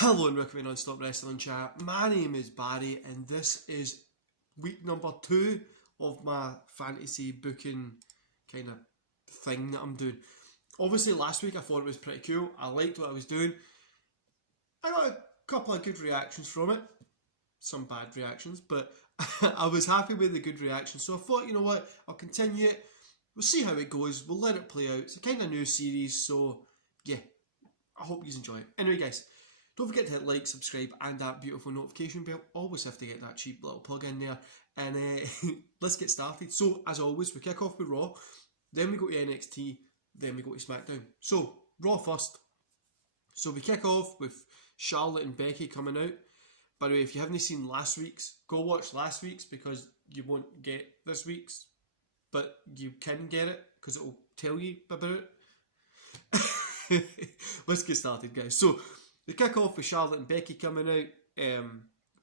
Hello and welcome to Non-Stop Wrestling Chat. My name is Barry and this is week number 2 of my fantasy booking kind of thing that I'm doing. Obviously last week I thought it was pretty cool. I liked what I was doing. I got a couple of good reactions from it. Some bad reactions, but I was happy with the good reactions. So I thought, you know what, I'll continue it. We'll see how it goes. We'll let it play out. It's a kind of new series, so yeah, I hope you enjoy it. Anyway guys, don't forget to hit like, subscribe and that beautiful notification bell. Always have to get that cheap little plug in there. And let's get started. So as always, we kick off with Raw, then we go to NXT, then we go to SmackDown. So Raw first. So we kick off with Charlotte and Becky coming out. By the way, if you haven't seen last week's, go watch last week's because you won't get this week's. But you can get it because it will tell you about it. Let's get started, guys. So the kick off with Charlotte and Becky coming out.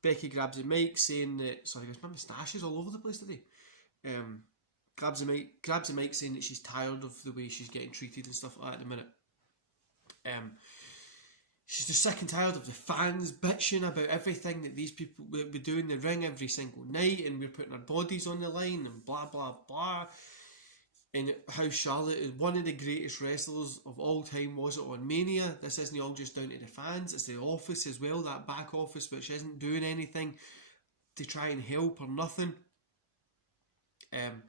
Becky grabs the mic saying that, sorry guys, my moustache is all over the place today. Grabs the mic saying that she's tired of the way she's getting treated and stuff like that at the minute. She's just sick and tired of the fans bitching about everything that these people we do in the ring every single night, and we're putting our bodies on the line and blah blah blah. And how Charlotte is one of the greatest wrestlers of all time, was it on Mania? This isn't all just down to the fans, it's the office as well, that back office which isn't doing anything to try and help or nothing. And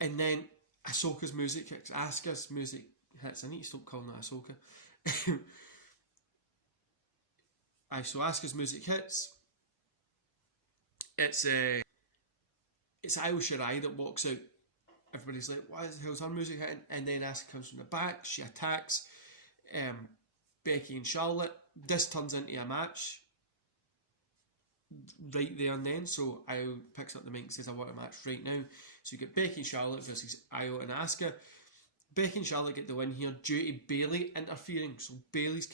then Ahsoka's music hits, Asuka's music hits. I need to stop calling that Ahsoka. So Asuka's music hits. It's Io Shirai that walks out. Everybody's like, why the hell's her music hitting? And then Asuka comes from the back, she attacks Becky and Charlotte. This turns into a match right there and then. So Io picks up the mic and says, I want a match right now. So you get Becky and Charlotte versus Io and Asuka. Becky and Charlotte get the win here due to Bayley interfering. So Bayley's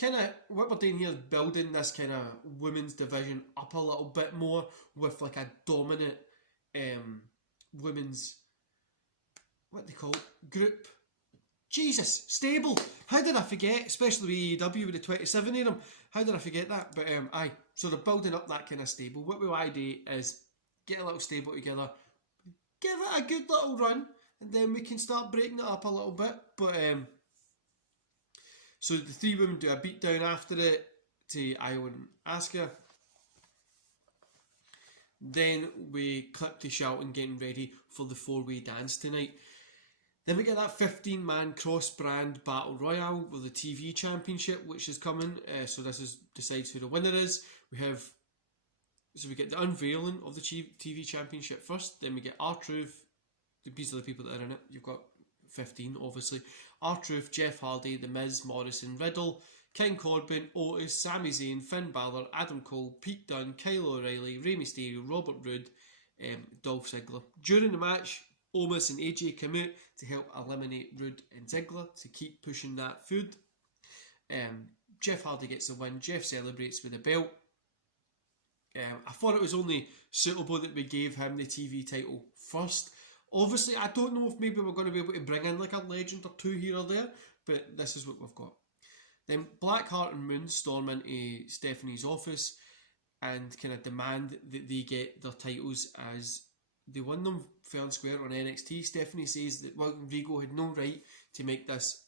kind of what we're doing here is building this kind of women's division up a little bit more with like a dominant women's, what they call it, group. Jesus, stable. How did I forget? Especially with AEW with the 27 of them. How did I forget that? But aye, so they're building up that kind of stable. What we want to do is get a little stable together, give it a good little run, and then we can start breaking it up a little bit. But so the three women do a beatdown after it to Io and Asuka. Then we clip to Shelton getting ready for the 4-way dance tonight. Then we get that 15-man cross-brand battle royale with the TV championship, which is coming. So this decides who the winner is. We get the unveiling of the TV championship first. Then we get R-Truth. These are the people that are in it. You've got 15, obviously. R-Truth, Jeff Hardy, The Miz, Morrison, Riddle, King Corbin, Otis, Sami Zayn, Finn Balor, Adam Cole, Pete Dunne, Kyle O'Reilly, Rey Mysterio, Robert Roode, Dolph Ziggler. During the match, Omis and AJ come out to help eliminate Roode and Ziggler to keep pushing that food. Jeff Hardy gets the win. Jeff celebrates with a belt. I thought it was only suitable that we gave him the TV title first. Obviously, I don't know if maybe we're going to be able to bring in like a legend or two here or there, but this is what we've got. Then Blackheart and Moon storm into Stephanie's office and kind of demand that they get their titles as they won them fair and square on NXT. Stephanie says that Rigo had no right to make this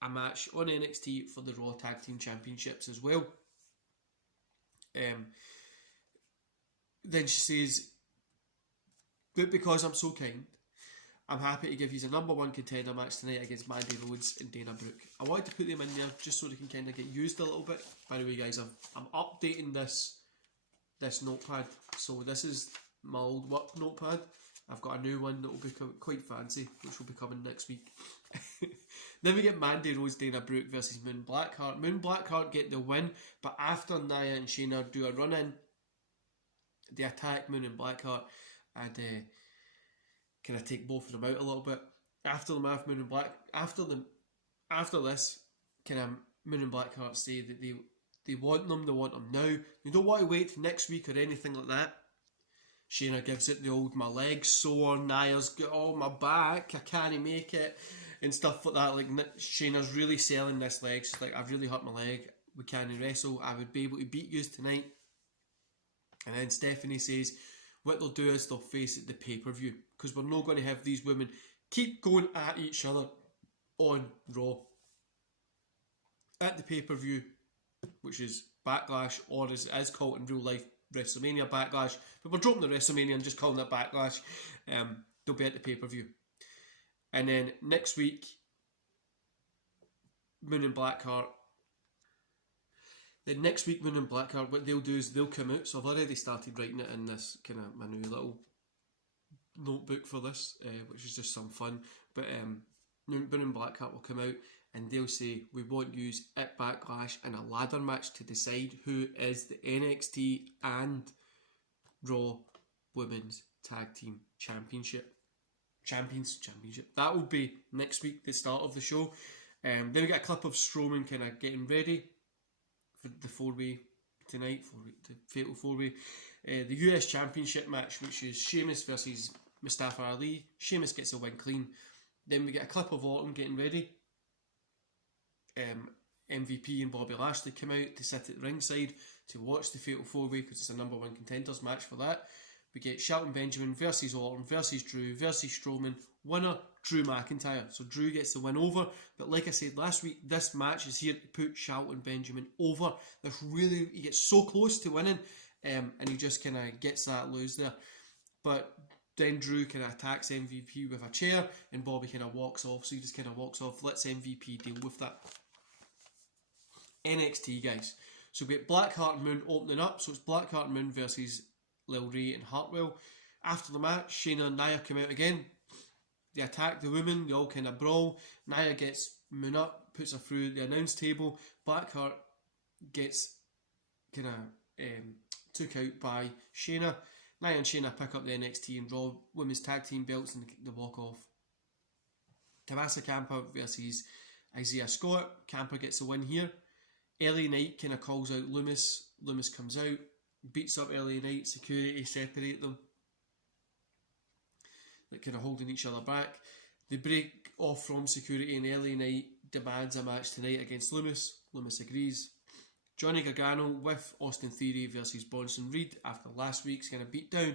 a match on NXT for the Raw Tag Team Championships as well. Then she says, but because I'm so kind, I'm happy to give you the number 1 contender match tonight against Mandy Rhodes and Dana Brooke. I wanted to put them in there just so they can kind of get used a little bit. By the way, guys, I'm updating this notepad. So this is my old work notepad. I've got a new one that will be quite fancy, which will be coming next week. Then we get Mandy Rose, Dana Brooke versus Moon Blackheart. Moon Blackheart get the win, but after Nia and Shayna do a run-in, they attack Moon and Blackheart and kind of take both of them out a little bit. After this, kind of Moon and Blackheart say that they want them now. They don't want to wait till next week or anything like that. Shayna gives it the old, my leg's sore, Nia's got all my back, I can't make it, and stuff like that. Like, Shayna's really selling this leg. She's like, I've really hurt my leg, we can't wrestle. I would be able to beat you tonight. And then Stephanie says what they'll do is they'll face at the pay-per-view, because we're not going to have these women keep going at each other on Raw. At the pay-per-view, which is Backlash, or as it is called in real life, WrestleMania Backlash, but we're dropping the WrestleMania and just calling it Backlash. They'll be at the pay-per-view. And then next week, Moon and Blackheart. Then next week, Moon and Blackheart, what they'll do is they'll come out. So I've already started writing it in this kind of my new little notebook for this, which is just some fun. But Moon and Blackheart will come out and they'll say, we won't use at Backlash in a ladder match to decide who is the NXT and Raw Women's Tag Team Championship. Championship. That will be next week, the start of the show. Then we get a clip of Strowman kind of getting ready for the 4-way tonight, the Fatal 4-way. The US Championship match, which is Sheamus versus Mustafa Ali. Sheamus gets a win clean. Then we get a clip of Orton getting ready. MVP and Bobby Lashley come out to sit at the ringside to watch the Fatal 4-way, because it's a number 1 contenders match for that. We get Shelton Benjamin versus Orton versus Drew versus Strowman. Winner, Drew McIntyre. So Drew gets the win over. But like I said last week, this match is here to put Shelton Benjamin over. He gets so close to winning, and he just kind of gets that lose there. But then Drew kind of attacks MVP with a chair, and Bobby kind of walks off. So he just kind of walks off, lets MVP deal with that. NXT, guys. So we get Blackheart and Moon opening up. So it's Blackheart and Moon versus Lil Ray and Hartwell. After the match, Shayna and Nia come out again. They attack the women, they all kind of brawl. Nia gets Moon up, puts her through the announce table. Blackheart gets kind of took out by Shayna. Nia and Shayna pick up the NXT and Raw Women's Tag Team belts and they walk off. Tommaso Ciampa versus Isaiah Scott. Ciampa gets the win here. Alienate kind of calls out Loomis. Loomis comes out, beats up Alienate. Security separate them. They're kind of holding each other back. They break off from security and Alienate demands a match tonight against Loomis. Loomis agrees. Johnny Gargano with Austin Theory versus Bronson Reed after last week's kind of beatdown.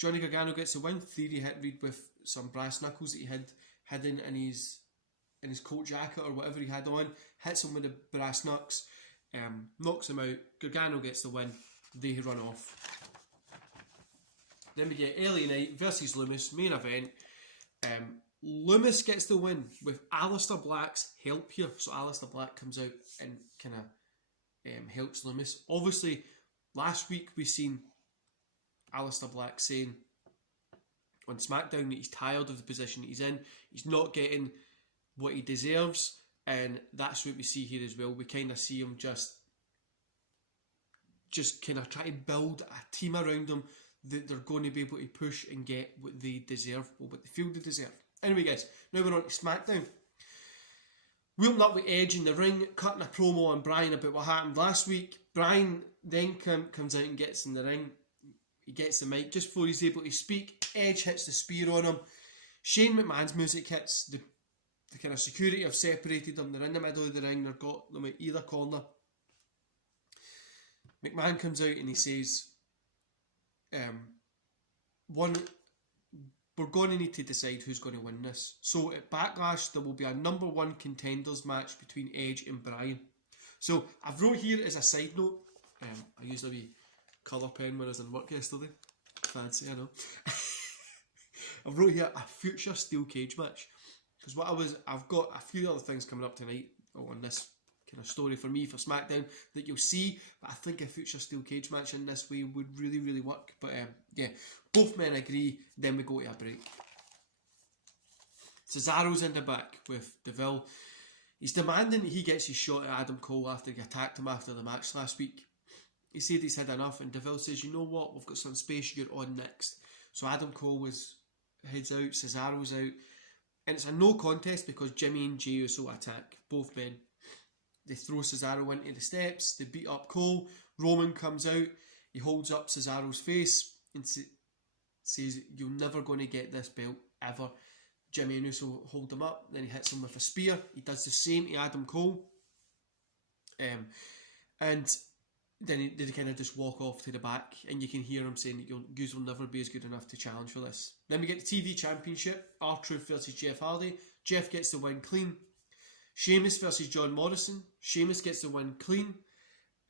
Johnny Gargano gets a win. Theory hit Reed with some brass knuckles that he had hidden in his coat jacket or whatever he had on. Hits him with the brass knucks. Knocks him out. Gargano gets the win. They run off. Then we get Alienate versus Loomis, main event. Loomis gets the win with Aleister Black's help here. So Aleister Black comes out and kind of helps Loomis. Obviously, last week we seen Aleister Black saying on SmackDown that he's tired of the position that he's in. He's not getting what he deserves, and that's what we see here as well. We kind of see him just kind of try to build a team around him that they're going to be able to push and get what they deserve, or what they feel they deserve. Anyway, guys, now we're on to SmackDown. We open up with Edge in the ring, cutting a promo on Bryan about what happened last week. Bryan then comes out and gets in the ring. He gets the mic just before he's able to speak. Edge hits the spear on him. Shane McMahon's music hits. The kind of security have separated them. They're in the middle of the ring. They've got them at either corner. McMahon comes out and he says, we're going to need to decide who's going to win this. So at Backlash, there will be a number 1 contenders match between Edge and Bryan. So I've wrote here as a side note, I used a wee colour pen when I was in work yesterday. Fancy, I know. I've wrote here a future steel cage match. Because I've got a few other things coming up tonight on this kind of story for me for SmackDown that you'll see, but I think a future steel cage match in this way would really, really work. But yeah, both men agree. Then we go to a break. Cesaro's in the back with Deville. He's demanding that he gets his shot at Adam Cole after he attacked him after the match last week. He said he's had enough, and Deville says, you know what, we've got some space, you're on next. So Adam Cole heads out, Cesaro's out, and it's a no contest because Jimmy and Jey Uso attack, both men. They throw Cesaro into the steps, they beat up Cole. Roman comes out, he holds up Cesaro's face and says, you're never going to get this belt, ever. Jimmy and Uso hold him up, then he hits him with a spear. He does the same to Adam Cole. And then they kind of just walk off to the back, and you can hear him saying that you will never be as good enough to challenge for this. Then we get the TV Championship, R-Truth versus Jeff Hardy. Jeff gets the win clean. Sheamus versus John Morrison. Sheamus gets the win clean.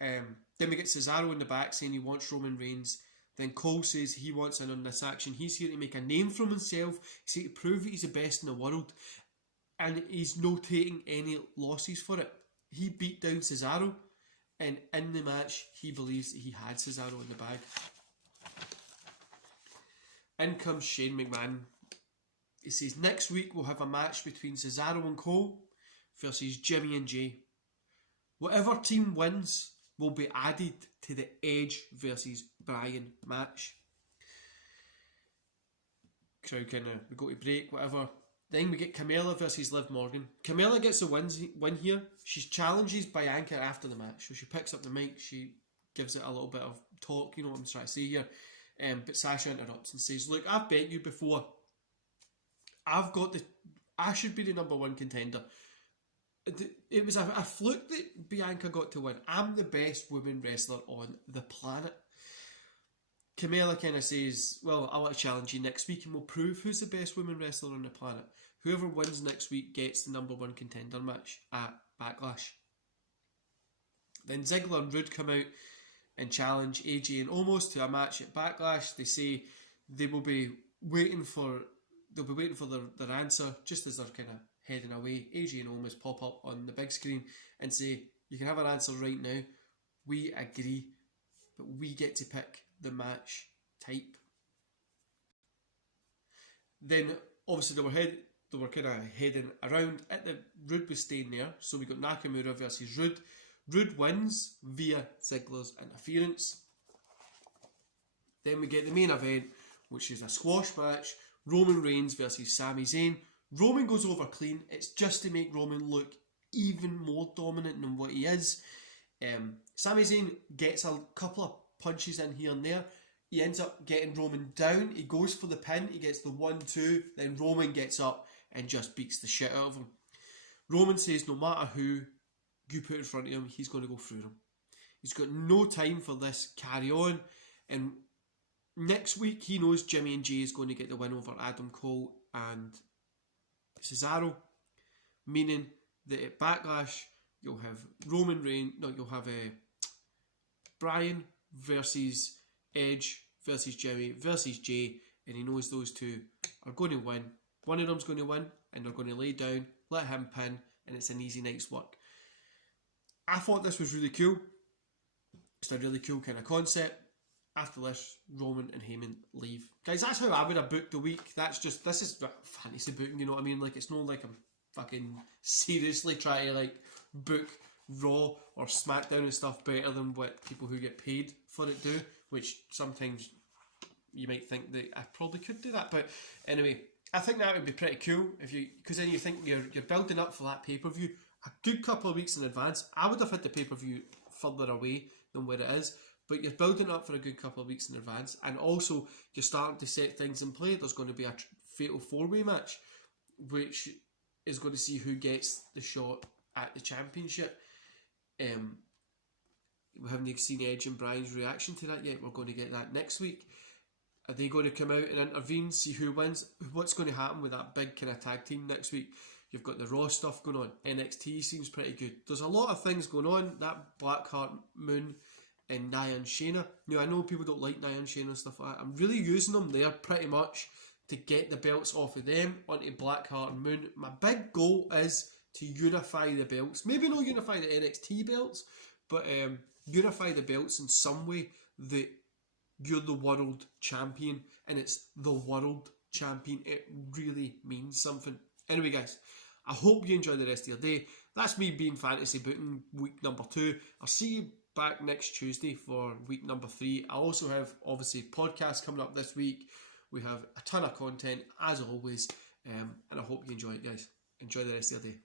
Then we get Cesaro in the back saying he wants Roman Reigns. Then Cole says he wants in on this action. He's here to make a name for himself. He's here to prove that he's the best in the world. And he's not taking any losses for it. He beat down Cesaro. And in the match, he believes that he had Cesaro in the bag. In comes Shane McMahon. He says, next week we'll have a match between Cesaro and Cole versus Jimmy and Jay. Whatever team wins will be added to the Edge versus Bryan match. Crowd we go to break, whatever. Then we get Camilla versus Liv Morgan. Camilla gets the win here. She challenges Bianca after the match. So she picks up the mic, she gives it a little bit of talk, you know what I'm trying to say here. But Sasha interrupts and says, look, I've bet you before, I should be the number one contender. It was a fluke that Bianca got to win. I'm the best women wrestler on the planet. Camilla kind of says, well, I want to challenge you next week and we'll prove who's the best women wrestler on the planet. Whoever wins next week gets the number one contender match at Backlash. Then Ziggler and Rude come out and challenge AJ and Omos to a match at Backlash. They say they'll be waiting for their answer just as they're kind of heading away. AJ and Omos pop up on the big screen and say, you can have an answer right now. We agree, but we get to pick the match type. Then obviously they were kind of heading around. Rude was staying there, so we got Nakamura versus Rude. Rude wins via Ziggler's interference. Then we get the main event, which is a squash match. Roman Reigns versus Sami Zayn. Roman goes over clean. It's just to make Roman look even more dominant than what he is. Sami Zayn gets a couple of punches in here and there. He ends up getting Roman down. He goes for the pin. He gets the 1-2. Then Roman gets up and just beats the shit out of him. Roman says no matter who you put in front of him, he's going to go through him. He's got no time for this carry on. And next week, he knows Jimmy and Jay is going to get the win over Adam Cole and Cesaro, meaning that at Backlash, you'll have you'll have Bryan versus Edge versus Jimmy versus Jay, and he knows those two are going to win. One of them's going to win, and they're going to lay down, let him pin, and it's an easy night's work. I thought this was really cool. It's a really cool kind of concept. After this, Roman and Heyman leave. Guys, that's how I would have booked the week. This is fantasy booking, you know what I mean? Like, it's not like I'm fucking seriously trying to like book Raw or SmackDown and stuff better than what people who get paid for it do, which sometimes you might think that I probably could do that. But anyway, I think that would be pretty cool because then you think you're building up for that pay-per-view a good couple of weeks in advance. I would have had the pay-per-view further away than where it is, but you're building up for a good couple of weeks in advance, and also you're starting to set things in play. There's going to be a fatal four-way match, which is going to see who gets the shot at the championship. We haven't seen Edge and Bryan's reaction to that yet. We're going to get that next week. Are they going to come out and intervene, see who wins? What's going to happen with that big kind of tag team next week? You've got the Raw stuff going on. NXT seems pretty good. There's a lot of things going on. That Blackheart Moon and Nia and Shayna. Now, I know people don't like Nia and Shayna and stuff like that. I'm really using them there pretty much to get the belts off of them onto Blackheart and Moon. My big goal is to unify the belts. Maybe not unify the NXT belts, but unify the belts in some way that you're the world champion and it's the world champion. It really means something. Anyway, guys, I hope you enjoy the rest of your day. That's me being fantasy booking week number 2. I'll see you back next Tuesday for week number 3. I also have, obviously, podcasts coming up this week. We have a ton of content, as always, and I hope you enjoy it, guys. Enjoy the rest of your day.